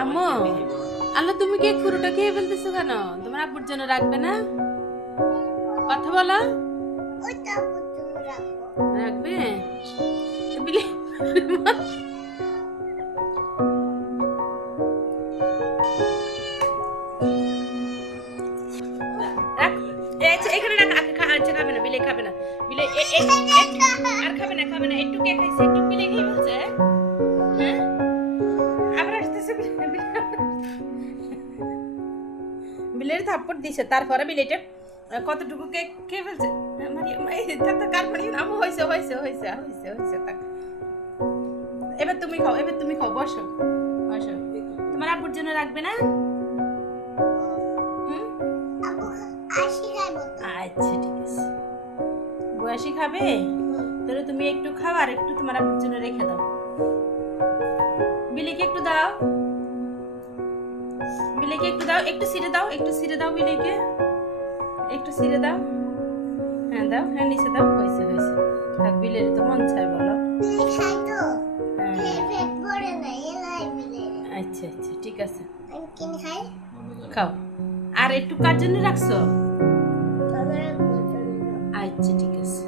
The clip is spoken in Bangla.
আম্মু আল্লাহ তুমি কেক পুরোটা খেয়ে ফেলতেছো কেন? তোমার আব্বুর জন্য রাখবে না? কথা বলো। রাখবে বিলি রাখ এখানে রাখ আচ্ছা খাবে না বিলে খাবে না বিলে আর খাবে না একটু কেক খাইছে একটু বিলে খেয়ে ফেলছে হ্যাঁ আবার আসতেছে বিলের থাপ্পড় দিছে তারপরে বিলেটা কতটুকু কেক খেয়ে ফেলছে কার পানি নামো হয়েছে হয়েছে হয়েছে হয়েছে হয়েছে এবার তুমি খাও বসো বসো তোমার আব্বুর জন্য রাখবে না? আচ্ছা ঠিক আছে বয়সী খাবে তাহলে তুমি একটু খাও আর একটু তোমার আব্বুর জন্য রেখে দাও বিলেকে একটু দাও বিলেকে একটু দাও একটু ছিঁড়ে দাও বিলেকে একটু ছিঁড়ে দাও হ্যাঁ নিচে দাও হয়েছে হয়েছে থাক বিলের তো মন চায় বলো আচ্ছা আচ্ছা ঠিক আছে খাও আর একটু কার জন্য রাখছো? আচ্ছা ঠিক আছে